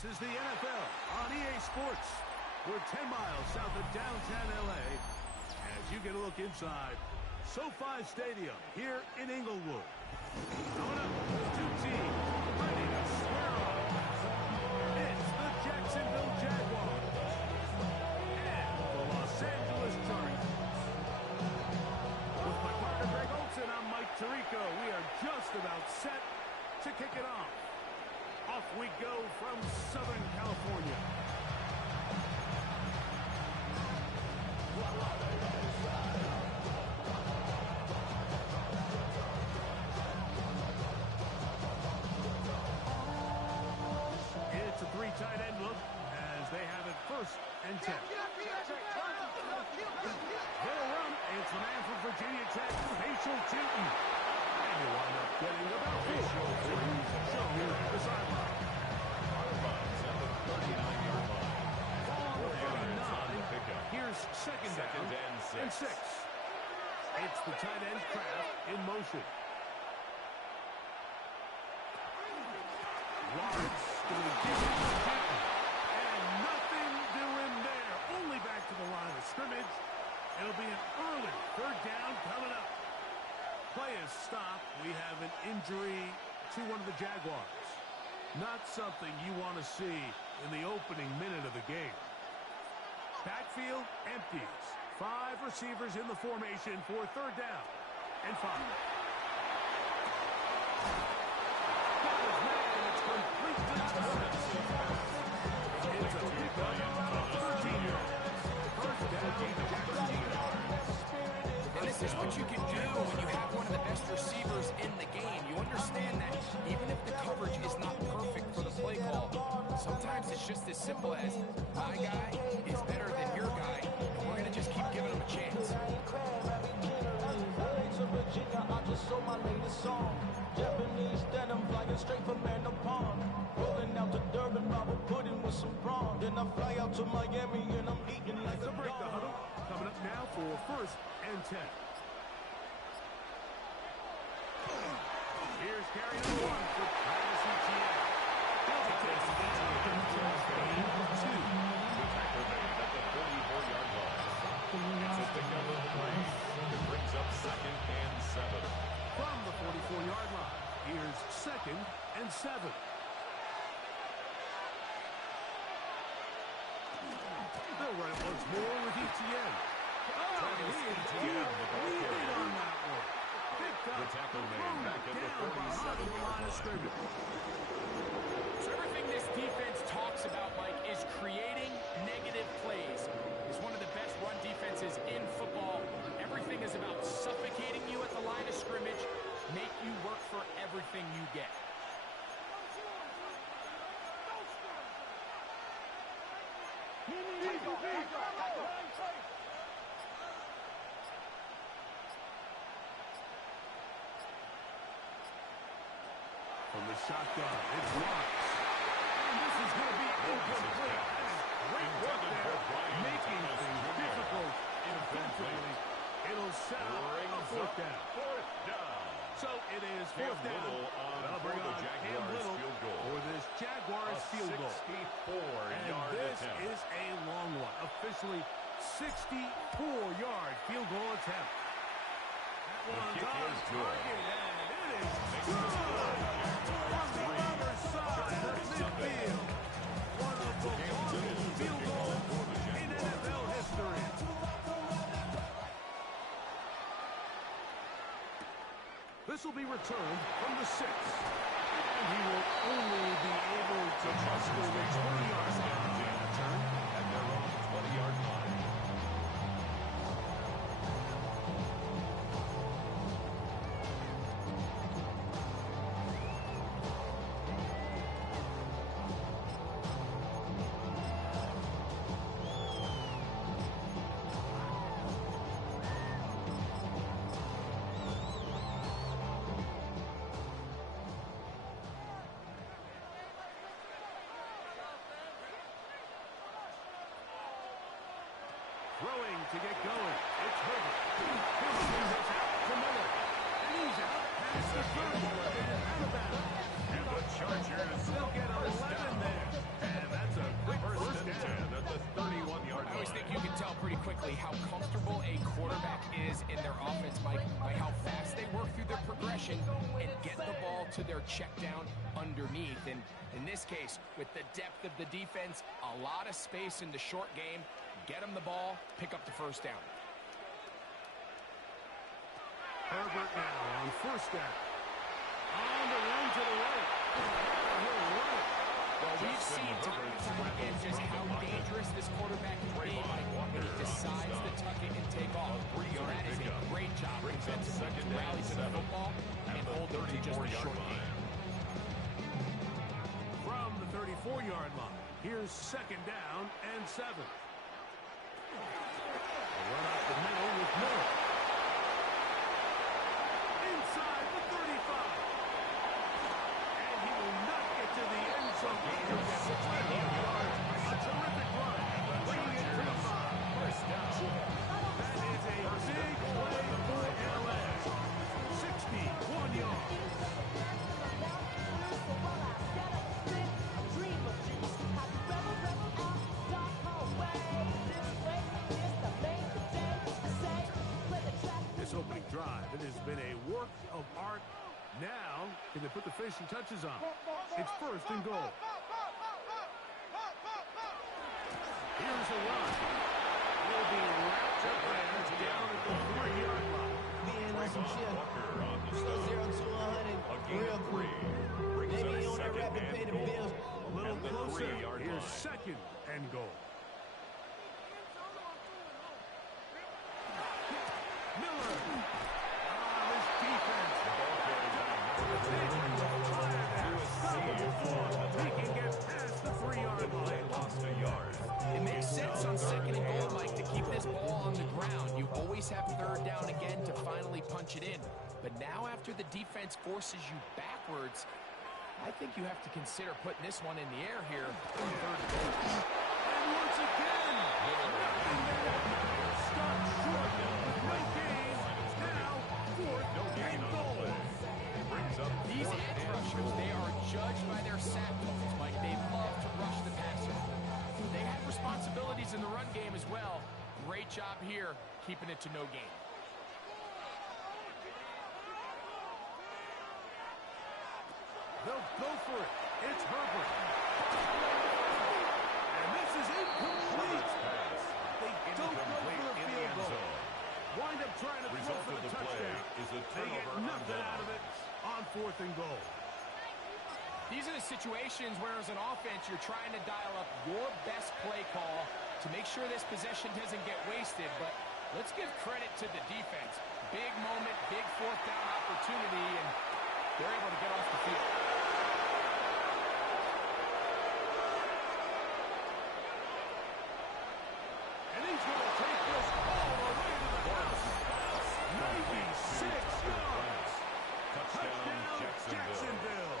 This is the NFL on EA Sports. We're 10 miles south of downtown L.A. as you get a look inside SoFi Stadium here in Inglewood. Coming up, two teams ready to square off. It's the Jacksonville Jaguars and the Los Angeles Chargers. With my partner Greg Olsen, I'm Mike Tirico. We are just about set to kick it off. Off we go from Southern California. It's a three tight end look as they have it 1st and 10. They'll run. It's the man from Virginia Tech, Facial Tilton. And you wind up getting about Facial Tilton shown here at the sideline. Here's second down and 6. It's the tight end Kraft in motion. Lawrence going to give it to Tilton. And nothing doing there. Only back to the line of scrimmage. It'll be an early 3rd down coming up. Play is stopped. We have an injury to one of the Jaguars. Not something you want to see in the opening minute of the game. Backfield empties. 5 receivers in the formation for 3rd down and 5. Got his man, and it's complete to Thomas. It's a pickup of 13 yards. 1st down, and this is what you can do when you have one of the best receivers in the game. You understand that even if the coverage is not perfect for the play call, sometimes it's just as simple as my guy is better than your guy, and we're going to just keep giving him a chance. I just sold my latest song. Japanese denim flying straight from Manapon. Rolling out to Durban, Robert pudding with some prawn. Then I fly out to Miami and I'm eating like a break the huddle. Coming up now for 1st and 10. Here's carry number 1 for Travis Etienne. He'll be taking the gain of 2. The tackle made at the 44-yard line. It's a pickup of the play. It brings up 2nd and 7. From the 44-yard line, here's 2nd and 7. They'll run it once more with Etienne. Travis Etienne with the carry. On that one. The tackle made back at the 47-yard line. So everything this defense talks about, Mike, is creating negative plays. It's one of the best run defenses in football. Everything is about suffocating you at the line of scrimmage, make you work for everything you get. From the shotgun, it's Lawrence. And this is going to be incomplete. Great work there, making things difficult defensively. It'll set up a 4th down. 4th down. So it is 4th down. They'll bring on Cam Little for this Jaguars field goal. 64-yard this attempt. is a long one. Officially 64-yard field goal attempt. That one's kick on is good. target, and it is good. On the other side of midfield. One of the longest field goals in NFL history. This will be returned from the 6. And he will only be able to muster the 20-yard line. Return at their own 20-yard line. Throwing to get going. It's Herbert. Pushes it out to Miller. He's out past the 30. And the Chargers They'll get 11 there. And that's a quick first and 10 at the 31-yard line. I always think you can tell pretty quickly how comfortable a quarterback is in their offense, Mike, by how fast they work through their progression and get the ball to their check down underneath. And in this case, with the depth of the defense, a lot of space in the short game, get them the ball, pick up the first down. Herbert now on first down. On the run to the right. He'll run it. Well, we've seen time and time again just how dangerous this quarterback can be when he decides to tuck it and take off. So that is a great job defensively to rally to the football and hold it to just a short game. From the 34-yard line, here's second down and 7. A run up the middle with Miller. Inside the 35. And he will not get to the end zone. He'll get 20 yards. A terrific run. Bringing it to the 5. First down. That is a big play for LA. 61 yards. This opening drive, it has been a work of art. Now, can they put the finishing touches on? It's first and goal. Here's a run. Will be wrapped up there down at the 3-yard line. Being on some shit. Walker on the 0 stop. to 100 A gain real of quick. 3. Brings Maybe up on that second rapid pay and the goal. bills. A little At the closer. 3-yard Here's line. second and goal. Miller. This defense. He can get past the 3-yard line. Lost a yard. It makes sense on second and goal, Mike, to keep this ball on the ground. You always have third down again to finally punch it in. But now after the defense forces you backwards, I think you have to consider putting this one in the air here on third and goal. And once again, nothing there. Start short. No gain. Now, fourth and goal. Brings up These fourth edge and rushers, goal. they are judged by their sack totals, Mike. They love to rush the passer. They have responsibilities in the run game as well. Great job here, keeping it to no gain. They'll go for it. It's Herbert. And this is incomplete. Pass. They don't go for the Incomplete in the field end goal. zone. Wind up trying to throw Result for of the the play touchdown. is a They get turnover on nothing down. out of it on fourth and goal. These are the situations where, as an offense, you're trying to dial up your best play call to make sure this possession doesn't get wasted. But let's give credit to the defense. Big moment, big fourth down opportunity, and they're able to get off the field. And he's going to take this all the way to the house. 96 yards. Touchdown, Jacksonville.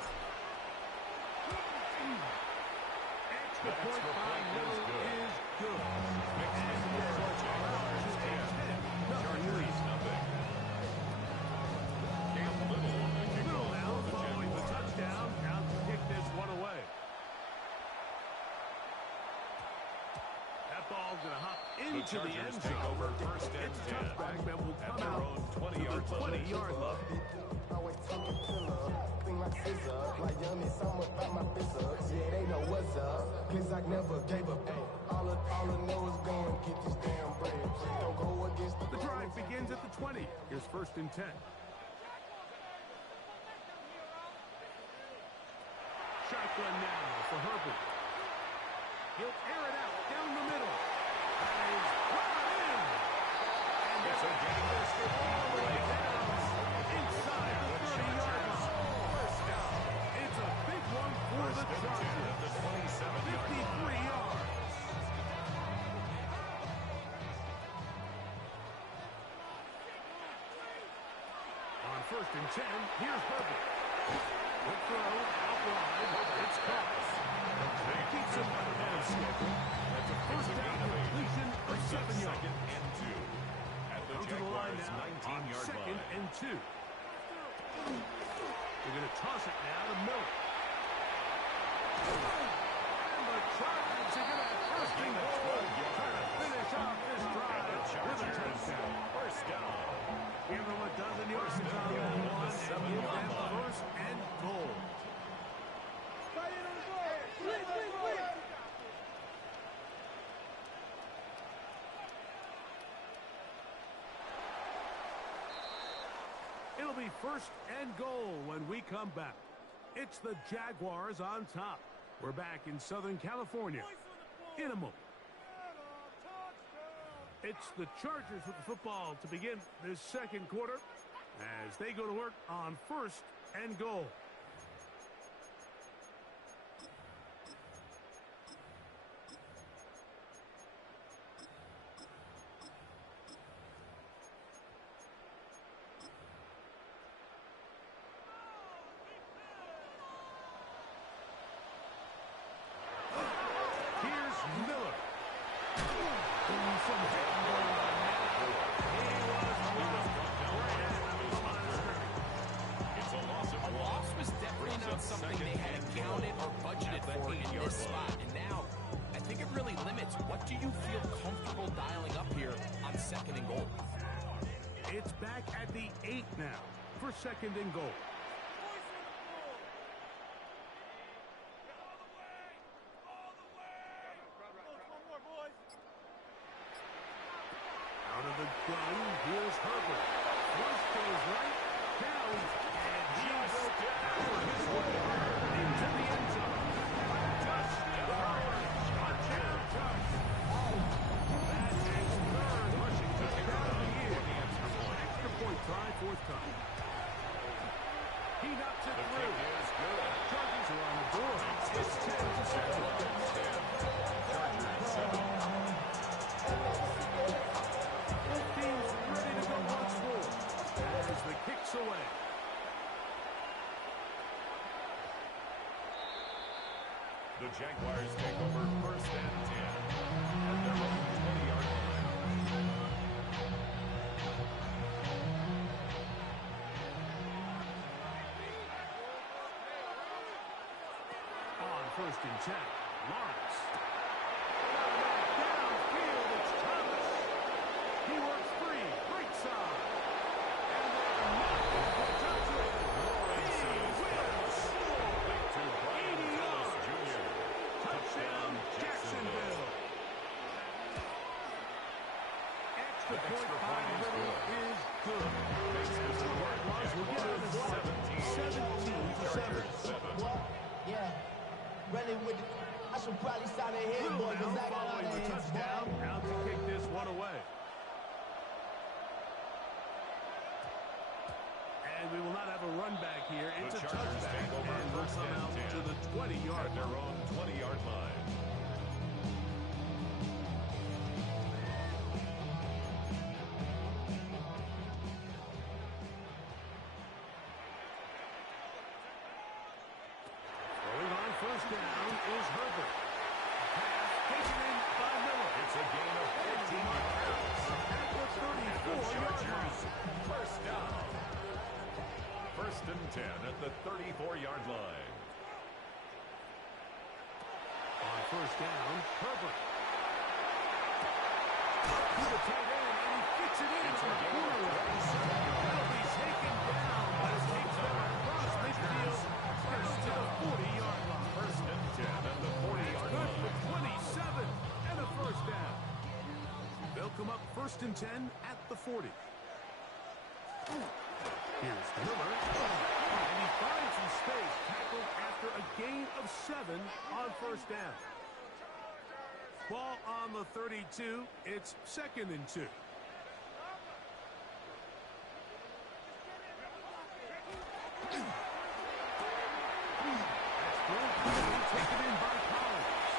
Extra point by Miller is good. Chargers nothing. Cam Little on the Little kickoff now for the following the Jaguars. touchdown. Now to kick this one away. That ball's going to hop The into the Chargers end take zone. over first and It's 10 touchback that will at come their out own to 20-yard the line. 20-yard line. Always talking killer, thing like scissor. Like yummy, someone about my business. Yeah, they know what's up. Cause I never gave up. All I know is go and get this damn bread. Don't go against The drive begins at the 20. Here's first and 10. Shotgun now for Herbert. He'll air it out down the middle. That is brought in. And It's a gain. all the way down inside the 30-yard line. First down. It's a big one for the First and 10 Chargers. at the 27-yard 53 line. yards. On first and 10, here's Herbert. Quick throw, out wide. It's caught. That keeps him ahead of schedule. That's a first down completion of 7 yards. Second and 2 at the Down to the line Jaguars' now on 19-yard second line. and 2. They're going to toss it now to Miller. And the Chargers are going to first and goal, trying to finish off this drive with a touchdown. First down. Give them a dozen yards on that one and give them first and goal. It'll be first and goal when we come back. It's the Jaguars on top. We're back in Southern California in a moment. It's the Chargers with the football to begin this second quarter as they go to work on first and goal. Something they had counted or budgeted for in this spot. And now, I think it really limits what do you feel comfortable dialing up here on second and goal. It's back at the 8 now for second and goal. Out of the gun, here's Herbert. First goes right, down, and he broke down his way into the end zone. Touchdown, that is third rushing touchdown of the year. Extra point try, fourth time. He knocks it through. Chargers are on the board. It's 10-7. Chargers 7. Teams ready to go once more as the kick's away. The Jaguars take over first and 10 at their own 20-yard line. On first and 10, Lawrence. Downfield, it's Thomas. He works free, right side. And they're not going to touch it. He will score. 80 yards. Touchdown, Jacksonville. Extra point by Little is good. We'll get it at 17-7. Yeah. Running with it. I should probably start ahead, boy, because I got all following the the hands. touchdown, out to kick this one away. And we will not have a run back here. It's a touchback, and we'll come out to the 20-yard at their own 20-yard line. Rolling on first down is Herbert. Pass taken in by Miller. It's a gain of 14 yards. At the 34-yard line. First down. First and 10 at the 34-yard line. On first down, Herbert. To the tight end, and he fits it in. It's a gain of 27 That'll be taken down, but it takes them across midfield. First to the 40-yard line. First and 10 at the 40-yard Good line. for 27 and a first down. They'll come up first and 10 at the 40. Here's Miller. And he finds some space, tackled after a gain of 7 on first down. Ball on the 32. It's second and 2. Taken in by Collins.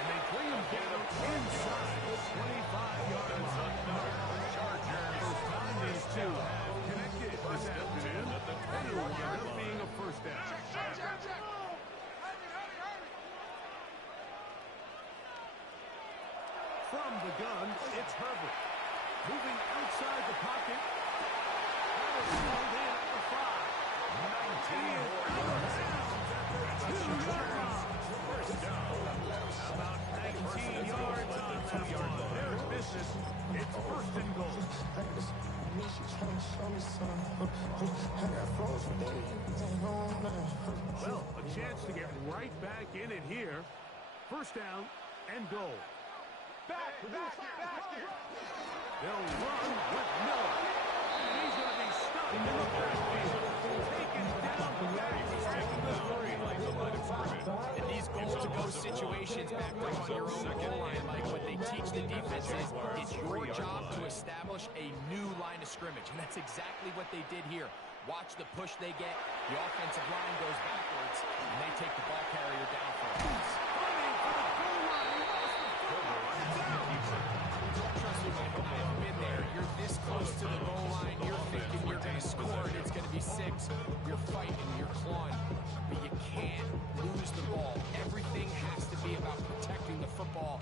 And they bring him down inside the 25-yard line. First time these two have connected this afternoon. And it will wind up being a first down. From the gun, it's Herbert. Moving outside the pocket. That is pulled in at the 5. First down. About 19 yards on that one. There's business. It's first and goal. Well, a chance to get right back in it here. First down and goal. They'll run with Miller. And he's going to be stopped in the backfield. Taken down the back. In these goal-to-go situations back there on your own goal line, Mike, what they teach the defense is it's your job to establish a new line of scrimmage, and that's exactly what they did here. Watch the push they get. The offensive line goes backwards, and they take the ball carrier down for a loss. Trust me, Mike, I've been there. You're this close to the goal line. You're thinking you're going to score, and it's going to be 6. You're fighting, you're clawing, but you can't lose the ball. Everything has to be about protecting the football.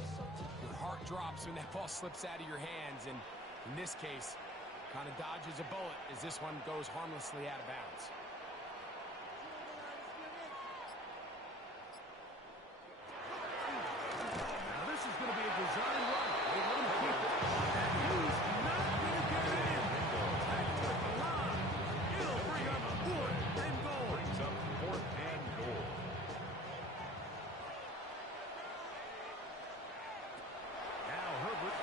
Your heart drops when that ball slips out of your hands, and in this case, kind of dodges a bullet as this one goes harmlessly out of bounds. Now this is going to be a design run. They want to keep it. And he's not going to get it in. Tackle at the line. It'll bring up 4th and goal. Brings up 4th and goal. Now Herbert.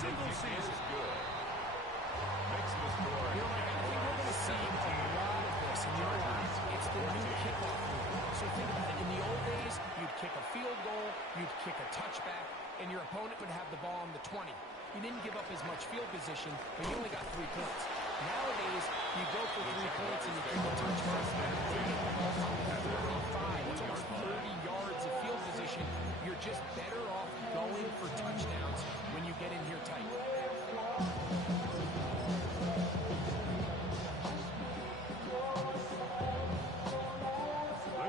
Single season. Good. Makes the score. You know, I think we're going to see a lot of this. And you know why? It's the new kickoff rule. So think about it. In the old days, you'd kick a field goal, you'd kick a touchback, and your opponent would have the ball on the 20. You didn't give up as much field position, but you only got 3 points. Nowadays, you go for 3 points and you kick a touchback. You get the ball from 35. It's almost 30 yards of field position. You're just better off going for touchdowns when you get in here tight. We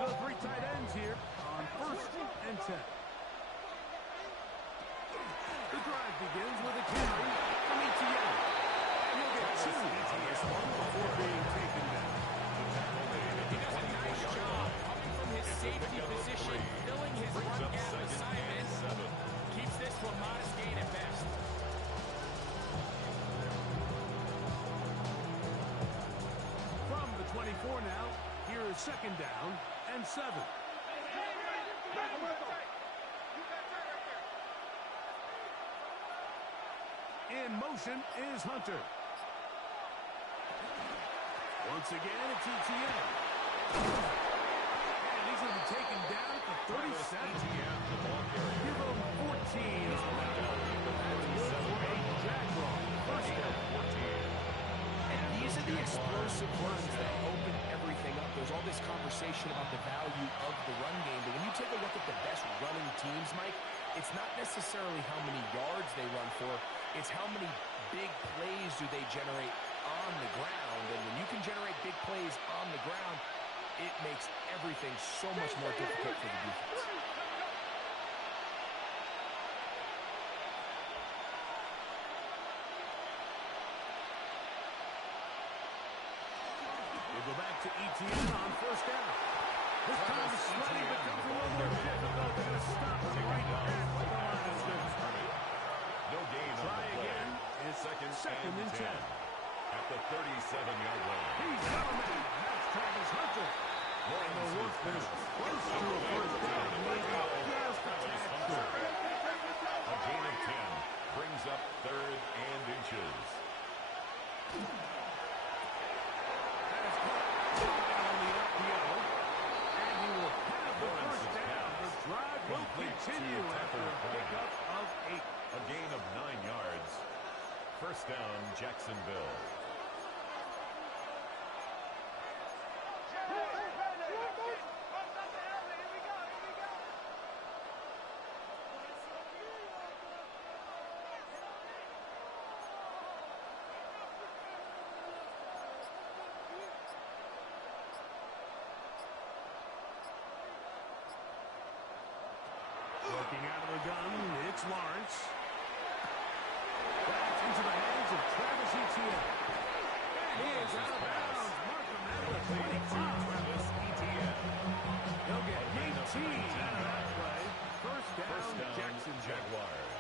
got 3 tight ends here on 1st and 10. The drive begins with a carry from Etienne. And he'll get 2 on this one before being taken down. He does a nice job coming from his safety position, filling his run gap assignment. Keeps this to a modest gain at best. From the 24 now, here is 2nd down and 7. In motion is Hunter. Once again, it's Etienne. And he's going to be taken down at the 37. Give him 14 on that one. That's good for a Jaguar. First down. And these are the explosive runs that open everything up. There's all this conversation about the value of the run game, but when you take a look at the best running teams, Mike, it's not necessarily how many yards they run for, it's how many big plays do they generate on the ground. And when you can generate big plays on the ground, it makes everything so much more difficult for the defense. We'll go back to Etienne on 1st down. This time the sledding becomes a little more difficult. They're going to stop him right at the line of scrimmage. No gain on the play. Again. It's second and 10. At the 37-yard line. He's got a man. That's Travis Hunter. And the work is close to a first down. Maybe just a tad short. A gain of 10 brings up 3rd and inches. That is caught on the RPO. And he will have the first down. The drive will continue after a pickup of 8. A gain of 9 yards. First down, Jacksonville. It's Lawrence. Back into the hands of Travis Etienne. And he is out of bounds. Mark him out of the 25. Travis Etienne. He'll get 18 out of that play. First down, Jackson Jaguars.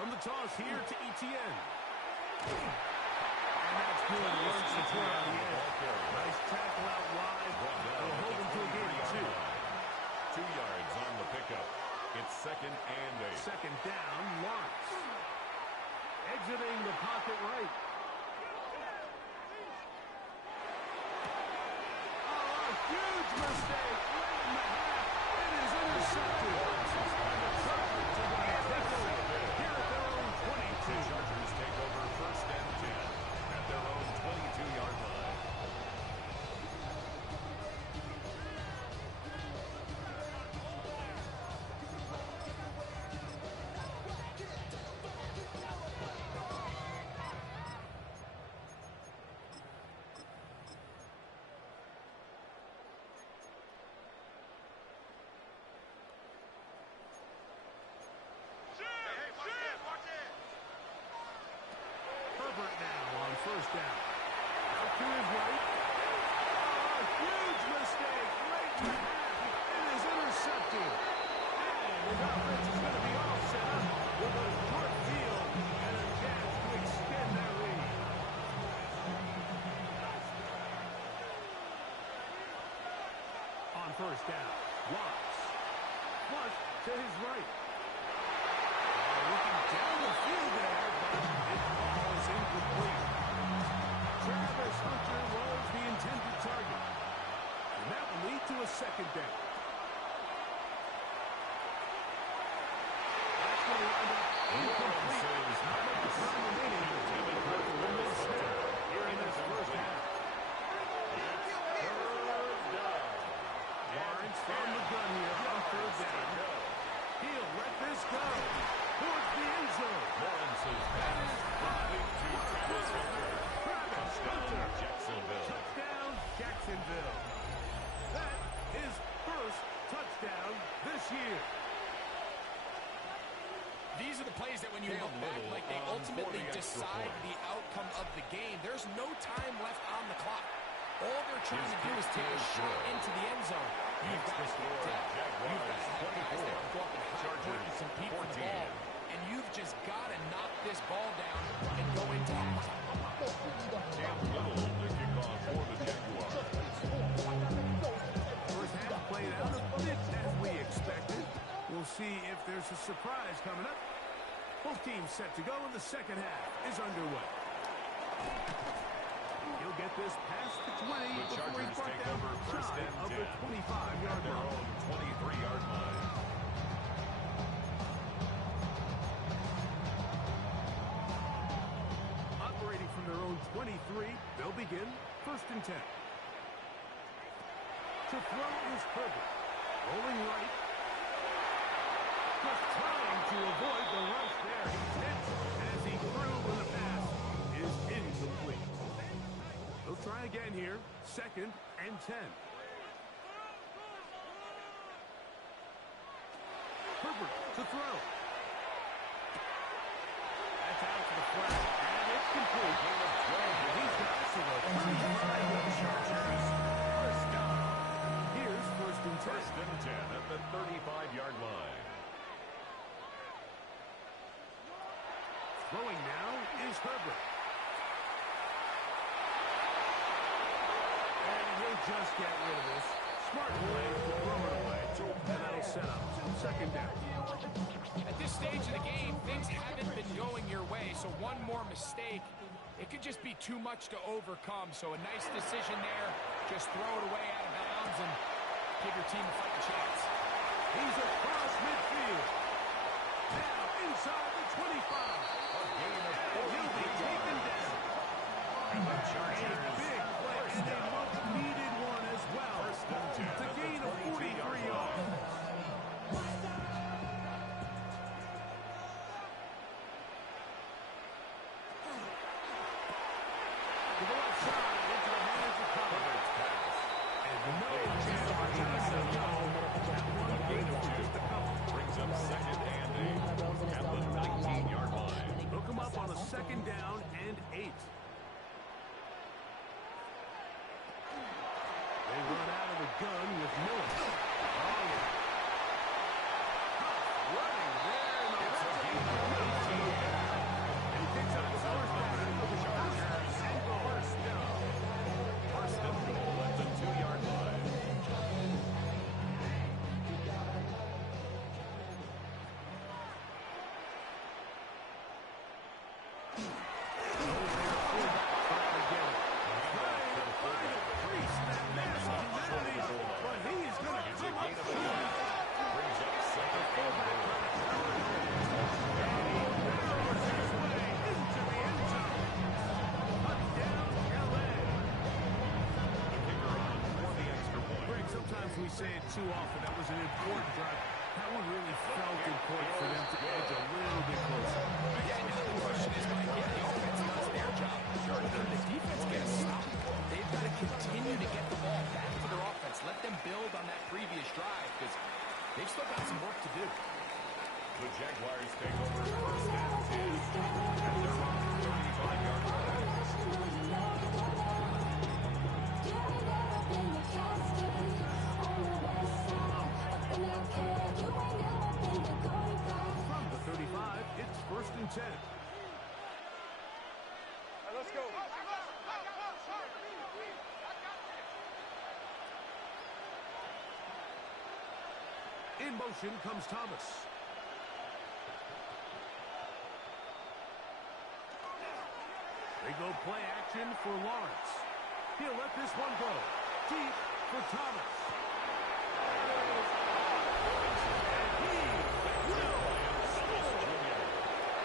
Run the toss here to Etienne. And that's good. Works the point on the edge. Nice tackle out wide. They'll hold him to a gain of 2. 2 yards on the pickup. It's 2nd and 8. Second down, Lawrence. Exiting the pocket right. Oh, a huge mistake. Right in the half. It is intercepted. And the Chargers are going to take over here at their own 22. The Chargers take over 1st and 10 at their own 22-yard line. Herbert now on 1st down. Out to his right. Oh, a huge mistake. Right in the half. It is intercepted. And his offense is going to be all set up with a short field and a chance to extend their lead. On 1st down, Watts. Flush to his right. Looking down the field there, but his ball is incomplete. Travis Hunter was the intended target. And that will lead to a 2nd down. That's going to wind up incomplete. Not much time remaining. Here in this 1st half. Lawrence from the gun here on 3rd down. He'll let this go towards the end zone. Lawrence's pass dropping to Travis Hunter. Touchdown, Jacksonville. Touchdown, Jacksonville. That is first touchdown this year. These are the plays that when you look back, like they ultimately decide the outcome of the game. There's no time left on the clock. All they're trying to do is take a shot into the end zone. You've got depth. You've got to have guys that can go up and high point and compete for the ball. And you've just got to knock this ball down and go into halftime. Cam Little, the kickoff for the Jaguars. First half played out a bit as we expected. We'll see if there's a surprise coming up. Both teams set to go, and the 2nd half is underway. He'll get this past the 20 The before he's Chargers brought take down over 1st shy and of 10 the 25-yard at their line. own 23-yard line. Operating from their own 23, they'll begin 1st and 10. To throw is Herbert. Rolling right. Just trying to avoid the rush there. He's hit as he threw when the pass is incomplete. They'll try again here. 2nd and 10. Herbert to throw. That's out to the flat, and it's complete. He's got us to the 35-yard Chargers. First down. Here's 1st and 10. 1st and 10 at the 35-yard line. Throwing now is Herbert. And he'll just get rid of this. Smart play to throw it away. And that'll set up 2nd down. At this stage of the game, things haven't been going your way, so one more mistake, it could just be too much to overcome. So a nice decision there. Just throw it away out of bounds and give your team a fighting chance. He's across midfield. Now inside the 25. And he'll be taken down. And the A Chargers big play and a much-needed one as well. It's a gain of 43 yards. 42 yards. 2nd gun with Miller. Oh, yeah. Running there. It's a gain of 18. And he picks up the first down for the Chargers. And first down. First and goal at the 2-yard line. Sometimes we say it too often. That was an important drive. That one really felt important for them to edge a little bit closer. Yeah, now the question is, Mike, yeah, the offense does their job. Sure, the defense gets stopped. They've got to continue to get the ball back to their offense. Let them build on that previous drive because they've still got some work to do. The Jaguars take over first and 10 at their own 35-yard line. From the 35, it's first and 10. Let's go. In motion comes Thomas. They go play action for Lawrence. He'll let this one go. Deep for Thomas. And he will score.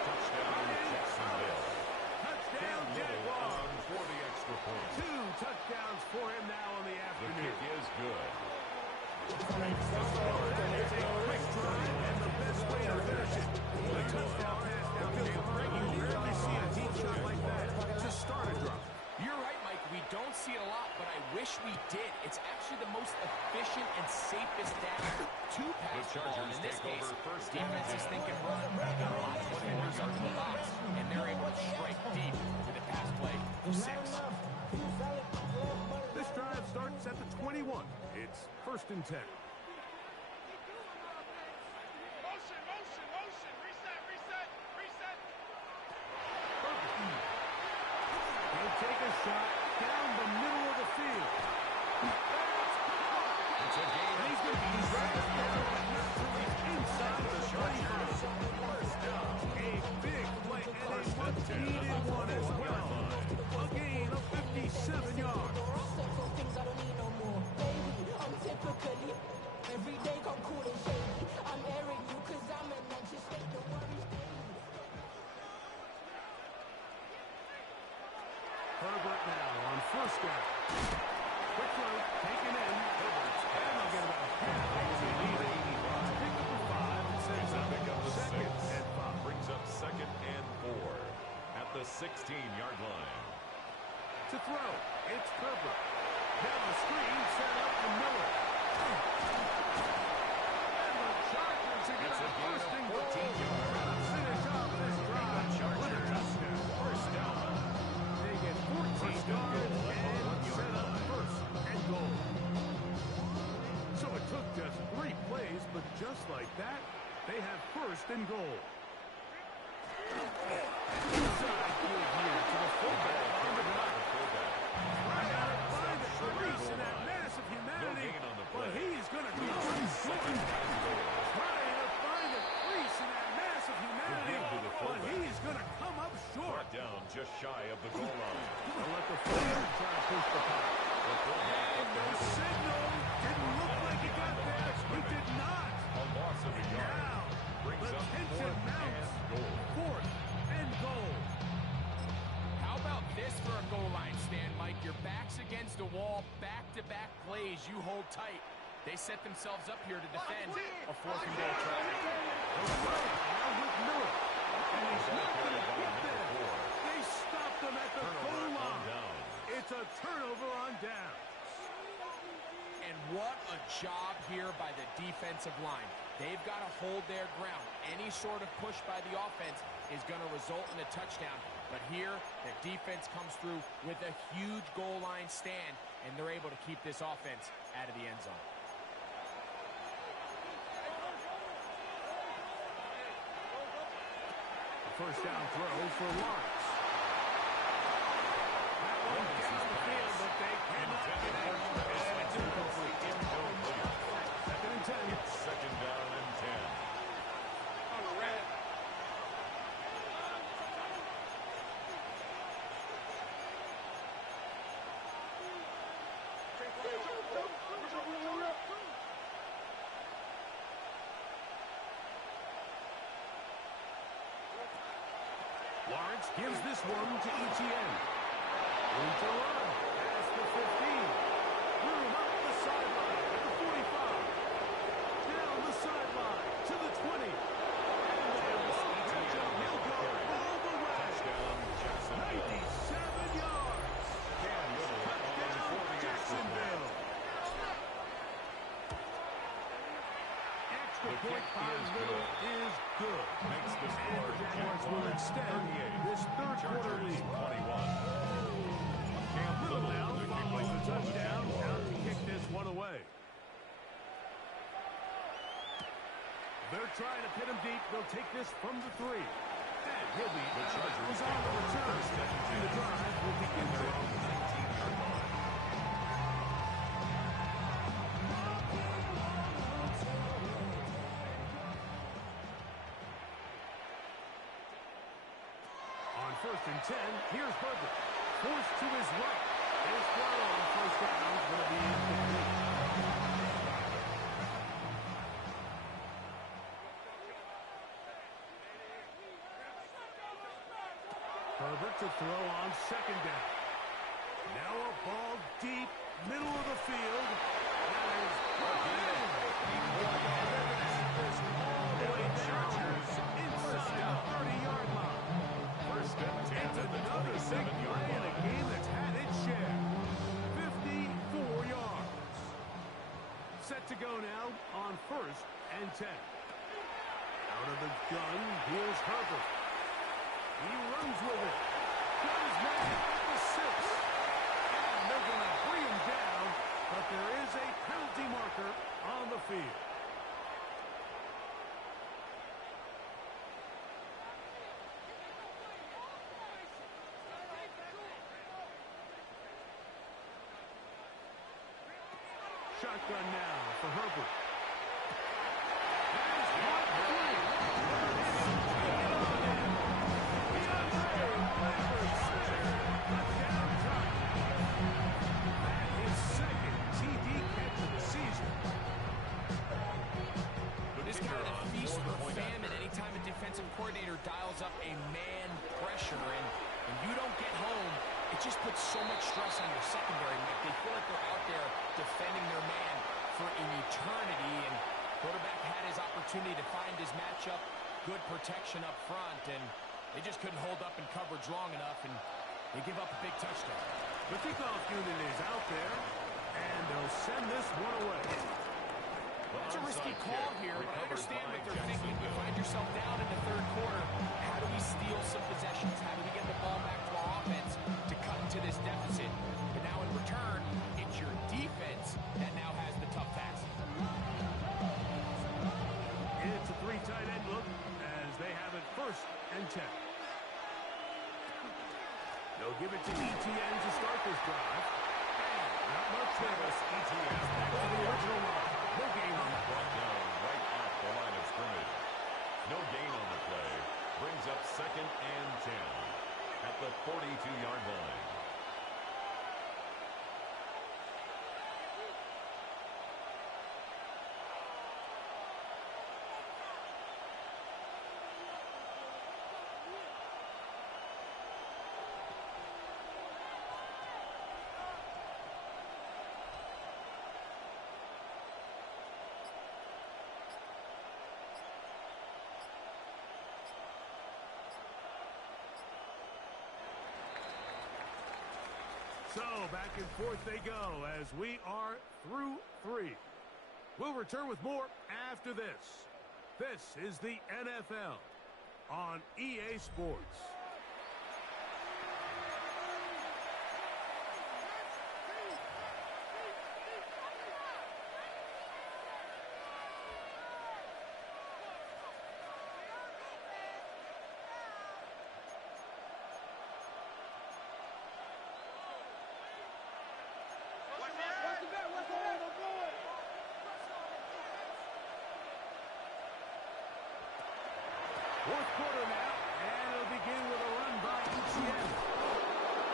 Touchdown, Jacksonville. Touchdown, Jaguars. For the extra point. 2 touchdowns for him now in the The afternoon. kick is good. It's a quick drive and the best way to finish it. A touchdown pass downfield. You rarely see a deep shot like that to start a drive. You're right, Mike. We don't see it a lot, but I wish we did. It's actually the most efficient and safest down to pass the ball. In this case, defense is thinking run. They got a lot of defenders up in the box, and they're able to strike deep with a pass play for 6. This drive starts at the 21. It's first and 10. He'll take a shot down the middle of the field. It's a gain. He's going to be dragged down inside the 25. A big play and a much-needed one as well. A gain of 57 yards. Herbert now on first down. Quick throw, taken in. Herbert's and they'll get about halfway to the lead. Pick up the 5 and sends up second and 5. Brings up second and 4 at the 16-yard line. To throw, it's Herbert. Down the screen, set up for Miller. And the Chargers are going to first and goal. Finish off this drive. Chargers touchdown. First down. They get 14 yards and set up first and goal. So it took just 3 plays, but just like that, they have first and goal. Inside field here to the fullback on the drive. Right out of find the crease in that massive humanity, but he's going to come up short. Trying to find a crease in that massive humanity, but he's going to come up short. Brought down just shy of the goal line. They'll let the fullback try to push the pass. And no signal. Didn't look like he got there. He did not. A loss of a yard. Now, Brings the up tension mounts. Fourth and goal. How about this for a goal line stand, Mike? Your back's against the wall, back-to-back plays. You hold tight. They set themselves up here to defend a 4th and goal try. Now with Miller. And he's not going to get there. They stopped him at the goal line. It's a turnover on down. And what a job here by the defensive line. They've got to hold their ground. Any sort of push by the offense is going to result in a touchdown. But here, the defense comes through with a huge goal line stand, and they're able to keep this offense out of the end zone. First down throw for Lawrence. That one down the field, but they cannot get it. And it's incomplete. Second and 10. It's second down and 10. On the red. Lawrence gives this one to Etienne. Room to run. Past the 15. Room up the sideline at the 45. Down the sideline to the 20. And there's Etienne. He'll go all the way. Touchdown, Jacksonville. 97 yards. Touchdown, Jacksonville. Extra point by Little is good. Makes the score And the Jaguars will extend this third quarter lead. 21. Little now following the touchdown. Out to kick this one away. They're trying to pin him deep. They'll take this from the 3. And he'll be The Chargers on the return. And the drive will begin their own 19-yard line. First and 10, here's Herbert. Forced to his right. His throw on first down is going to be incomplete. Herbert to throw on second down. Now a ball deep, middle of the field. That is brought in. This all the way down inside the 30-yard line. First and 10 It's at the another big 27-yard play in a line. game that's had its share. 54 yards. Set to go now on first and 10. Out of the gun, here's Herbert. He runs with it. Got his man at the 6. And they're going to bring him down, but there is a penalty marker on the field. Shotgun now for Herbert. That is caught free. Touchdown time. That is second TD catch of the season. This kind of feast or famine anytime a defensive coordinator dials up a man pressure, and when you don't get home, it just puts so much stress on your secondary. Mike. They feel like they're out there defending their man for an eternity, and quarterback had his opportunity to find his matchup, good protection up front, and they just couldn't hold up in coverage long enough, and they give up a big touchdown. The kickoff unit is out there, and they'll send this one away. It's a risky call here, but I understand what they're thinking. You find yourself down in the third quarter. How do we steal some possessions? How do we get the ball back to our offense to cut into this deficit? But now in return, it's your defense that now has the tough task. It's a 3 tight end look as they have it first and 10. They'll give it to Etienne to start this drive. Not much there. Etienne. Back to the original line. No gain on that. Brought down right at the line of scrimmage. No gain on the play. Brings up second and 10 at the 42-yard line. So, back and forth they go as we are through 3. We'll return with more after this. This is the NFL on EA Sports. Fourth quarter now, and it'll begin with a run by Etienne.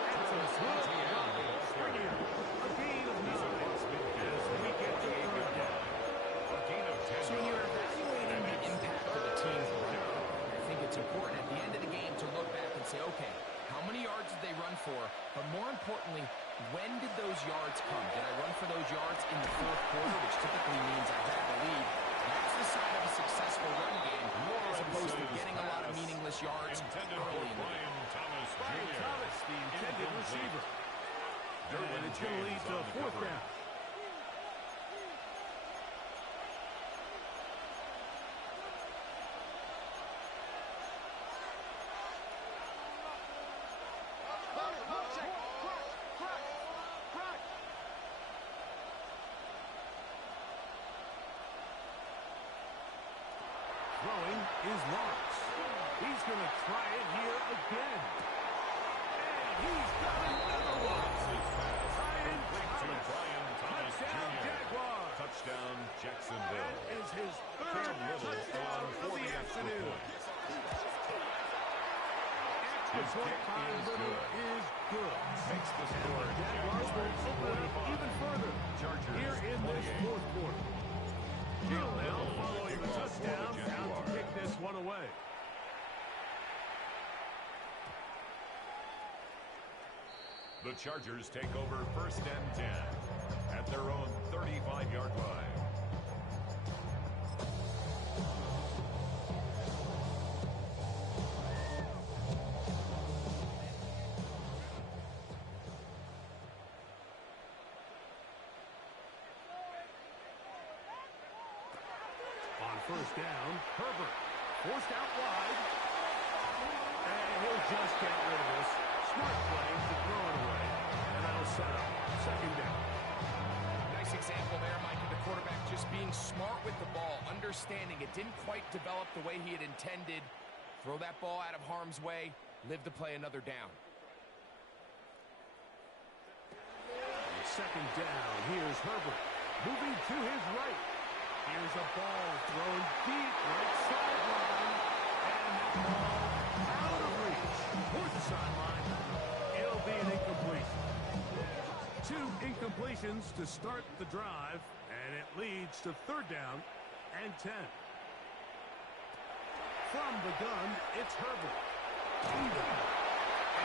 And some good blocking. Springing up. A gain of 9 as we get to third down. A gain of 10 So when you're yards. evaluating the impact of a team's run, I think it's important at the end of the game to look back and say, okay, how many yards did they run for? But more importantly, when did those yards come? Did I run for those yards in the fourth quarter, which typically means I had the lead? That's the sign of a successful run game, as opposed to getting a lot of meaningless yards Intended early for in the game. Brian Thomas Brian Jr. Thomas, the intended receiver. And it's going to lead to a fourth down. Throwing is Lawrence. He's going to try it here again. And he's got another one. Brian Thomas. Touchdown, Jaguars. Touchdown, Jacksonville. That is his third touchdown of the afternoon. Extra point time Little is good. Makes the And score. the Jaguars will open it up even further here in this fourth quarter. Hill now following the touchdown, down to kick this one away. The Chargers take over 1st and 10 at their own 35-yard line. On first down, Herbert forced out wide. And he'll just get rid of this. Smart play to throw it away. And that'll set up second down. Nice example there, Mike, of the quarterback just being smart with the ball, understanding it didn't quite develop the way he had intended. Throw that ball out of harm's way, live to play another down. Second down, here's Herbert. Moving to his right. Here's a ball thrown deep right sideline. And that ball out of reach. Toward the sideline. It'll be an incompletion. 2 incompletions to start the drive. And it leads to third down and 10. From the gun, it's Herbert. And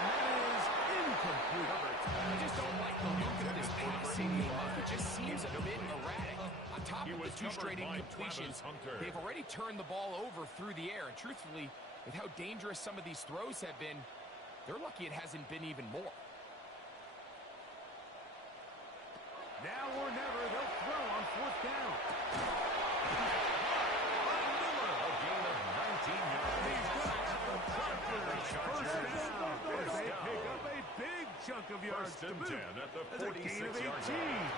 that is incomplete. I just don't like the look of this passing game. It just seems a bit erratic. On top of the 2 straight incompletions, they've already turned the ball over through the air. And truthfully, with how dangerous some of these throws have been, they're lucky it hasn't been even more. Now or never, they'll throw on fourth down. A gain of 19 yards. He's going to have the Chargers first down. As they pick up a big chunk of yards First to and boot. 10 at the That's a gain of 46-yard 18. line.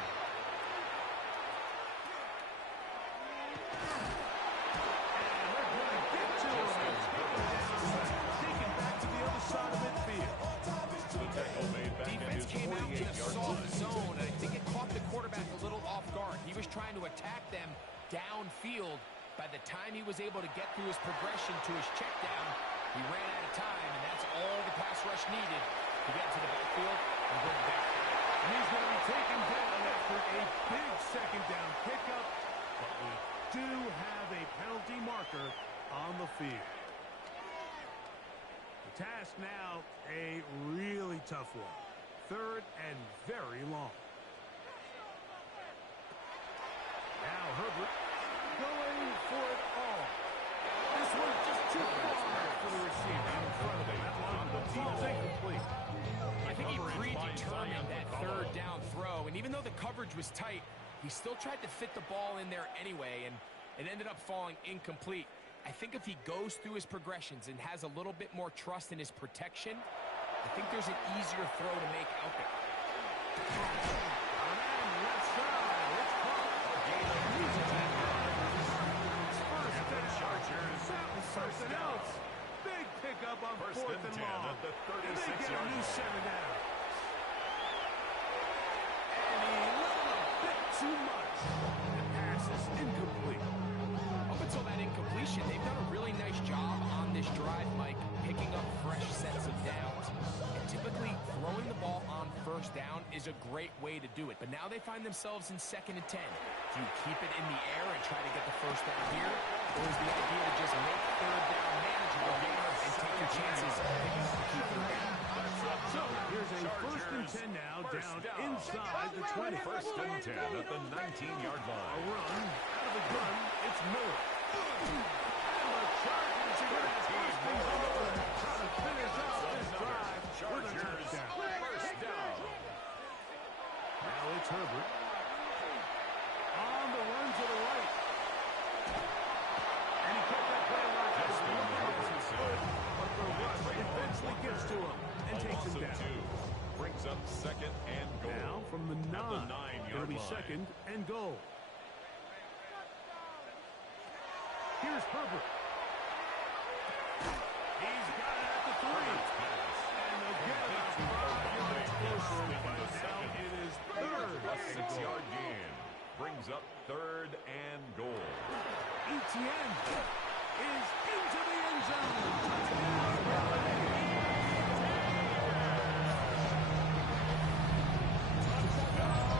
Trying to attack them downfield. By the time he was able to get through his progression to his check down, he ran out of time, and that's all the pass rush needed to get to the backfield and bring it back. And he's going to be taken down after a big second down pickup, but we do have a penalty marker on the field. The task now, a really tough one. Third and very long. Now Herbert going for it all. This one's just too far for the receiver in front of him. That one falls incomplete. I think he predetermined that third down throw, and even though the coverage was tight, he still tried to fit the ball in there anyway, and it ended up falling incomplete. I think if he goes through his progressions and has a little bit more trust in his protection, I think there's an easier throw to make out there. Left side, it's caught. Chargers, something else. Big pickup on fourth and long. At the And they get a 36-yard new line. 7 down. And he let a bit too much. The pass is incomplete. Up until that incompletion, they've done a really nice job on this drive, Mike, picking up fresh sets of downs. And typically, throwing the ball on first down is a great way to do it. But now they find themselves in 2nd and 10. Do you keep it in the air and try to get the first down here? Or is the idea to just make 3rd down manageable and take your chances picking up the key 3rd down? So here's a 1st and 10 now, down inside the 20. 1st and 10 at the 19-yard A line. run out of the gun. It's Miller. And the Chargers are going to push things over and try to finish off this drive with a touchdown. First down. Now it's Herbert. On the run to the right. And he kept that play alive. Just when Herbert said, But the rush eventually gets to him and takes him down. 2 brings up 2nd and goal. Now from the 9. At the 9-yard It'll be line. 2nd and goal. Here's Herbert. He's got it at the 3. And again, about 5 yards closer. But now it is 3rd. A 6-yard gain brings up 3rd and goal. Etienne is into the end zone. Touchdown.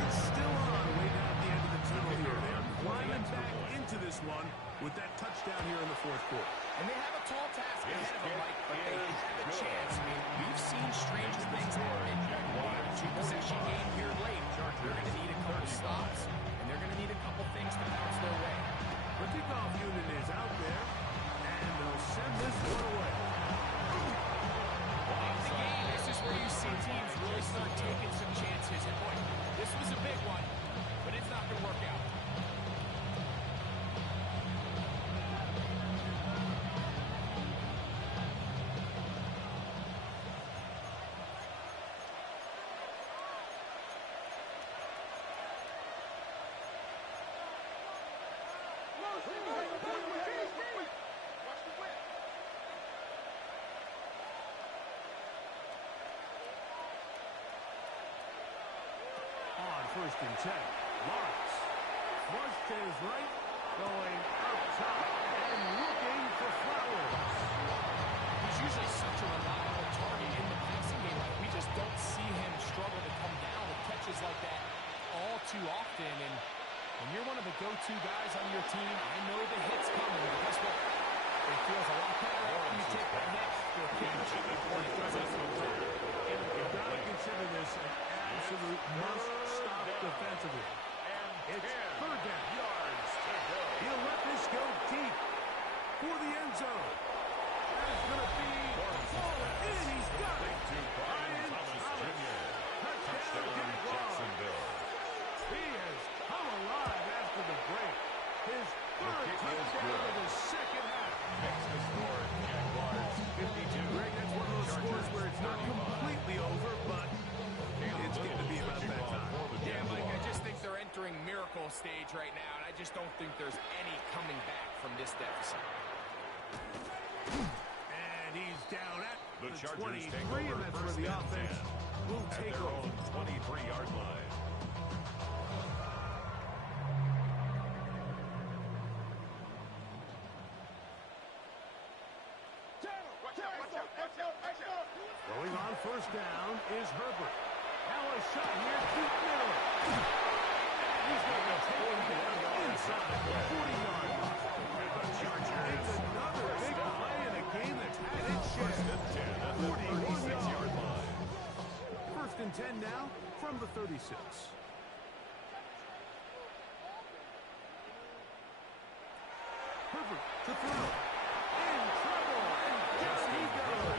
It's still on way down at the end of the tunnel here. They're climbing back into this one with that touchdown here in the 4th quarter. And they have a tall task ahead of them, Mike, but they have a chance. I mean, we've seen stranger things happen. They have a 2-possession game here late. They're going to need a couple stops, and they're going to need a couple things to bounce their way. The kickoff unit is out there, and they'll send this one away. Late the game, this is where you see teams really start taking some chances. And boy, this was a big one, but it's not going to work out. On 1st and 10, Lawrence flush to his right, going up top and looking for Flowers. He's usually such a reliable target in the passing game. Like, we just don't see him struggle to come down with catches like that all too often. And when you're one of the go-to guys on your team, I know the hit's coming. But guess what? It feels a lot better after you take that hit for a catch. You've got to consider this an absolute must-stop defensively. It's 3rd down. He'll let this go deep for the end zone. That's going to be falling in. He's got it. Brian Thomas Jr. Touchdown, Jacksonville. He has come alive after the break. His 3rd touchdown of the 2nd half. Makes the score Jaguars 52. Greg, that's one of those scores where it's not completely over, but it's getting to be about that time. Yeah, Mike, I just think they're entering miracle stage right now, and I just don't think there's any coming back from this deficit. And he's down at The the Chargers 23, take over and that's where 1st the and offense 10 will at take their over. own 23-yard line. Going on 1st down is Herbert. Now a shot here to middle. And he's going to take it down inside the 40-yard line. It's another big play in a game that's had its share. 41-yard line. 1st and 10 now from the 36. Herbert to throw. In trouble. And down he goes.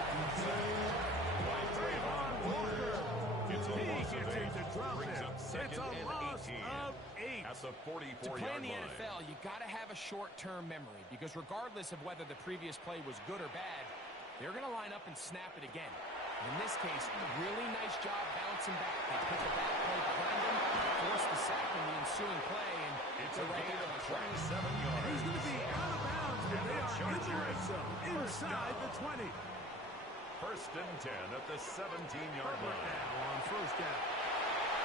Trayvon Walker. He gets him to drop Brings it. up It's 2nd a and loss 18 of 8. at the To play 44-yard in the line. NFL, you got to have a short-term memory because regardless of whether the previous play was good or bad, they're going to line up and snap it again. In this case, really nice job bouncing back. They pick a bad play behind them, force the sack in the ensuing play, and It's they're a right gain back on of track. 27 yards. He's going to be out of bounds, but they are in the red zone, inside the 20. 1st and 10 at the 17-yard Herbert line. now on 1st down.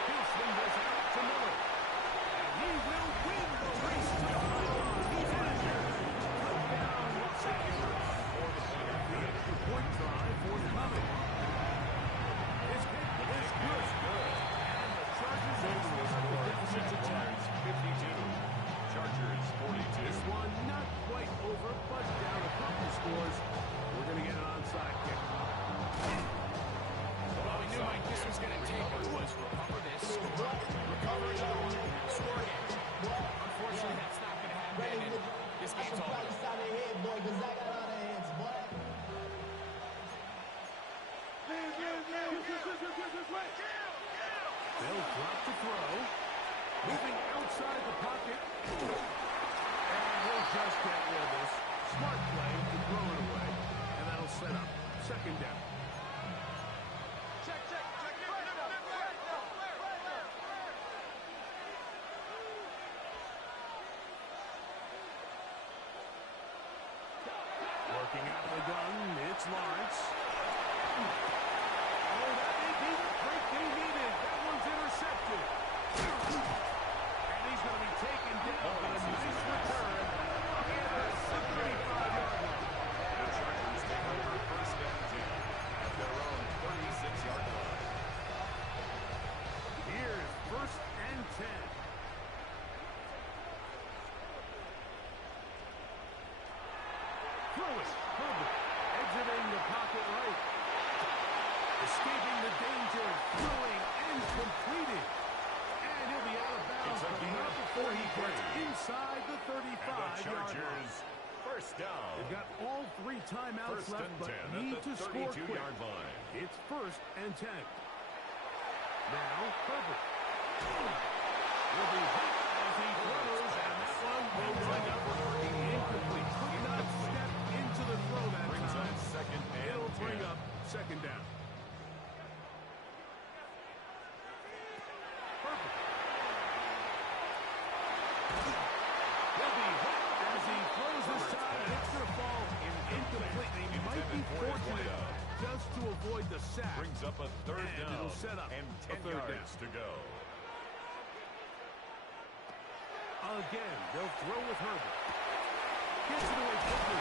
He'll swing this out to Miller. And he will win the race to the line. They'll drop to throw. Moving outside the pocket. And he'll just get rid of this. Smart play to throw it away. And that'll set up second down. Working out of the gun, it's Lawrence. Oh, that may be the break they needed. That one's intercepted. And he's going to be taken down on a nice return. And a 35-yard line. The Chargers take over first and 10 at their own 36-yard line. Here's first and 10. Throw it. Herbert exiting the pocket right. Escaping the danger. Throwing and completing. And he'll be out of bounds, but not before he gets inside the 35-yard line. First down. They've got all 3 timeouts left, but need to score quick. It's first and 10. Now, Herbert. Will be hit as he throws, and that one will wind up incomplete. Could not step into the throw that time. It'll bring up second down. Herbert. He'll be hit as he throws this time. Hits the ball incomplete. He might be fortunate just to avoid the sack. Brings up a third down. It'll set up and 10 yards to go. Again, they'll throw with Herbert. Gets it away quickly.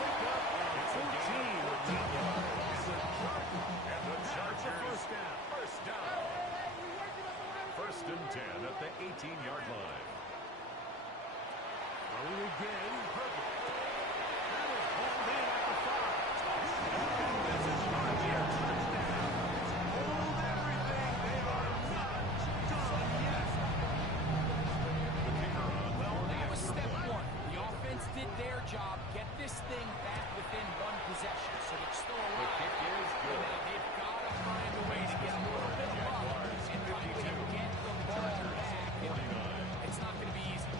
Pick up on 14. And the Chargers First down. First down. First and 10 at the 18-yard line. Throwing again, Herbert. That is hauled in at the 5. And this is going to be a touchdown. Hold everything. They are not done yet. Well, that was step 1. The offense did their job. Get this thing back within 1 possession. So they're still alive. The kick is good. Now they've got to find a way to get a little bit of luck and find a way to get the ball back. It's not going to be easy. A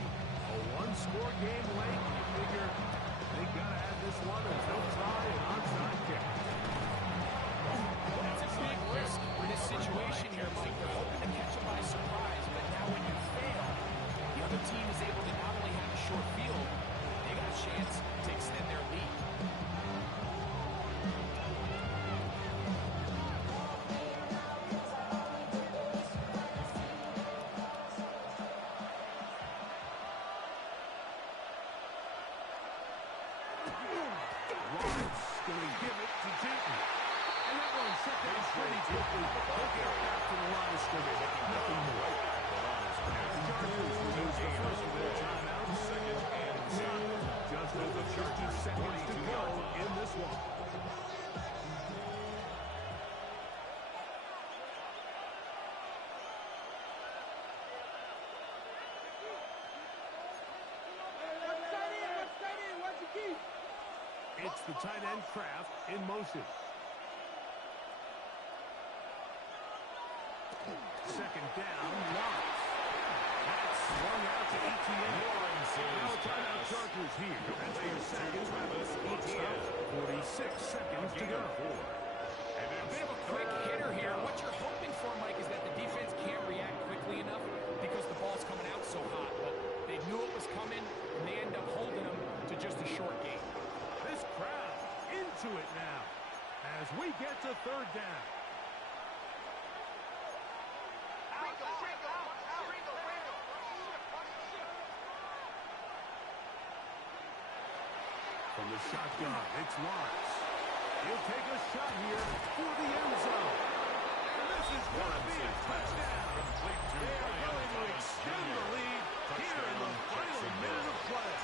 1-score game late. You figure they got to have this one. There's no tie and onside kick. That's a big risk in this situation here, Mike. You're hoping to catch them by surprise, but now when you fail, the other team is able to not only have a short field, they got a chance to extend their lead. Lawrence going to give it to Jayton. And that one set down pretty quickly. They'll get back to the line of scrimmage. Nothing more. The Chargers will use the first of their timeouts. Second and 10. Just over 30 seconds to go in this one. It's the tight end Kraft in motion. Second down, Lawrence. That's swung out to ETN. Now timeout Chargers here. That's their second. ETN. 46 seconds to go. A bit of a quick hitter here. What you're hoping for, Mike, is that the defense can't react quickly enough because the ball's coming out so hot. But they knew it was coming, and they end up holding them to just a short game. This crowd into it now as we get to third down. From the shotgun, it's Lawrence. He'll take a shot here for the end zone. And this is going to be a touchdown. They are going to extend the lead here in the final minute of play.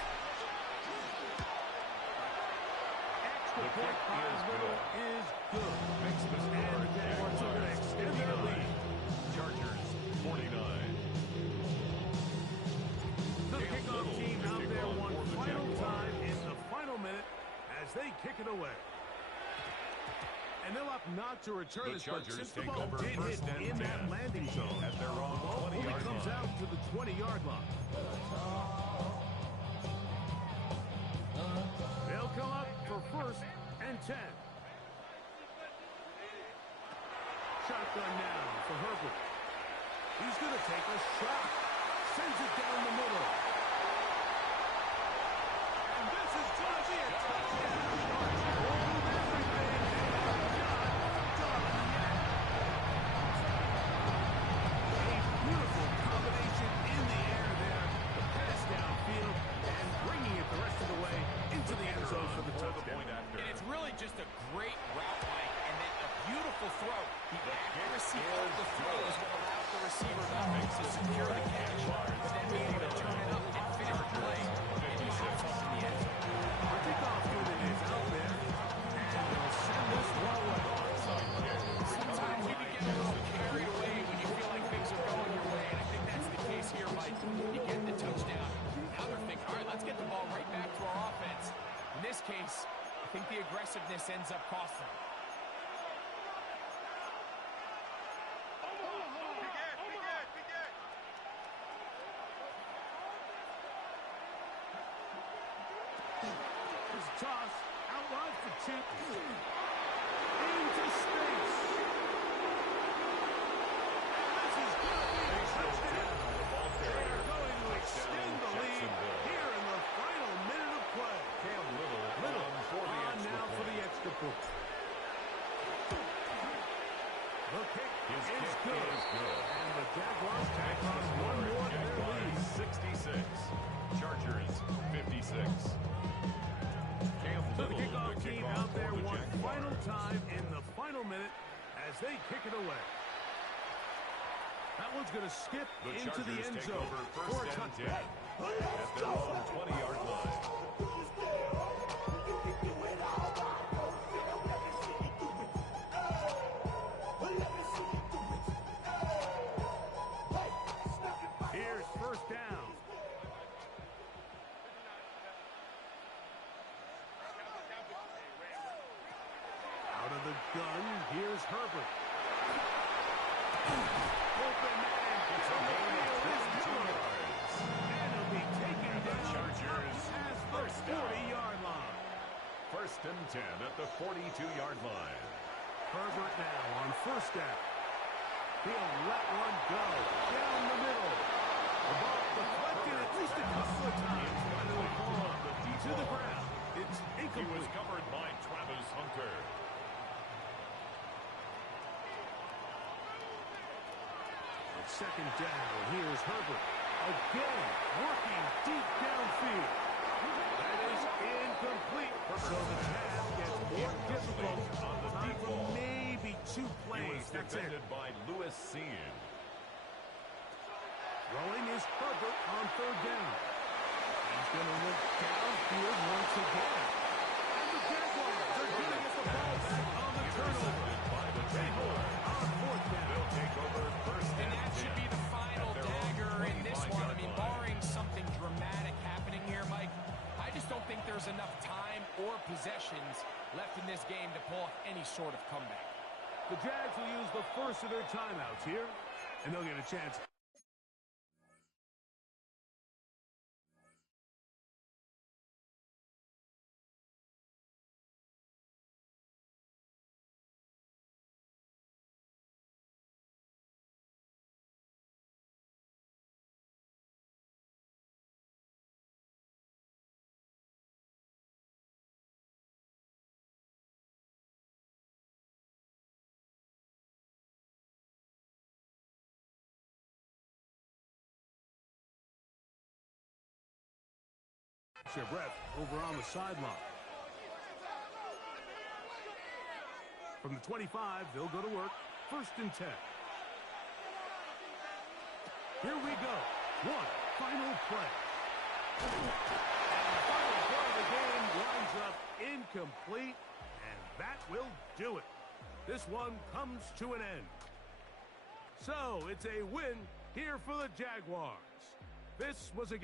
Extra point by Little is good. Makes the score. And they are going to extend their lead. Chargers 49. The kickoff team out there one final time in the final minute as they kick it away. And they'll opt not to return The this, but Chargers since the take ball over did hit first and in that 10 landing zone, at their own the ball only 20-yard comes line. out to the 20-yard line. They'll come up for first and 10. Shotgun now for Herbert. He's going to take a shot. Sends it down the middle. And this is going to be a touchdown. Hold everything and not done yet. A beautiful combination in the air there. The pass downfield and bringing it the rest of the way into the end zone for the touchdown. And it's really just a great route, Mike, and then a beautiful throw. The accuracy of the throw is what allows the receiver to secure the catch, but then be able to turn it up and finish the play and be successful in the end zone. Our kickoff unit is out there, and they'll send this one away. Sometimes you can get a little carried away when you feel like things are going your way, and I think that's the case here, Mike. You get the touchdown. Now they're thinking, all right, let's get the ball right back to our offense. In this case, I think the aggressiveness ends up costing them. His toss out wide for two. Into space. And this is going to be a touchdown. They're going to extend the lead here in the final minute of play. Cam Little On now for the extra point. The kick His is kick good. is good. And the Jaguars tack on one more to their lead. 66. Chargers 56. Cam So the Little, kickoff the team kickoff out there for the one Jaguars. final time in the final minute as they kick it away. That one's going to skip The into the Chargers end take zone over for a first and 10 touchdown. at their own 20-yard line. Here's first down. Out of the gun, here's Herbert. Open man. It's a gain of 32 yards. And he'll be taken And the down Chargers as the first down. 40-yard line. First and 10 at the 42-yard line. Herbert now on first down. He'll let one go down the middle. The ball deflected at least a couple of times, but it'll fall to the ground. It's He was incomplete. covered by Travis Hunter. On second down, here's Herbert. Again, working deep downfield. That is incomplete. So the task gets more difficult. on the Time deep for ball. maybe two He plays. was That's it. defended by Lewis Seen. Throwing is Herbert on third down. He's going to look downfield once again. And the Jaguars are going to get the ball back on the turnover. By the Jaguars on fourth down. They'll take over first And and that 10 should be the final at their own dagger in this one. I 25-yard mean, line. barring something dramatic happening here, Mike, I just don't think there's enough time or possessions left in this game to pull off any sort of comeback. The Jags will use the first of their timeouts here, and they'll get a chance. Their breath over on the sideline. From the 25, they'll go to work. First and 10. Here we go. One final play. And the final play of the game winds up incomplete, and that will do it. This one comes to an end. So it's a win here for the Jaguars. This was a game.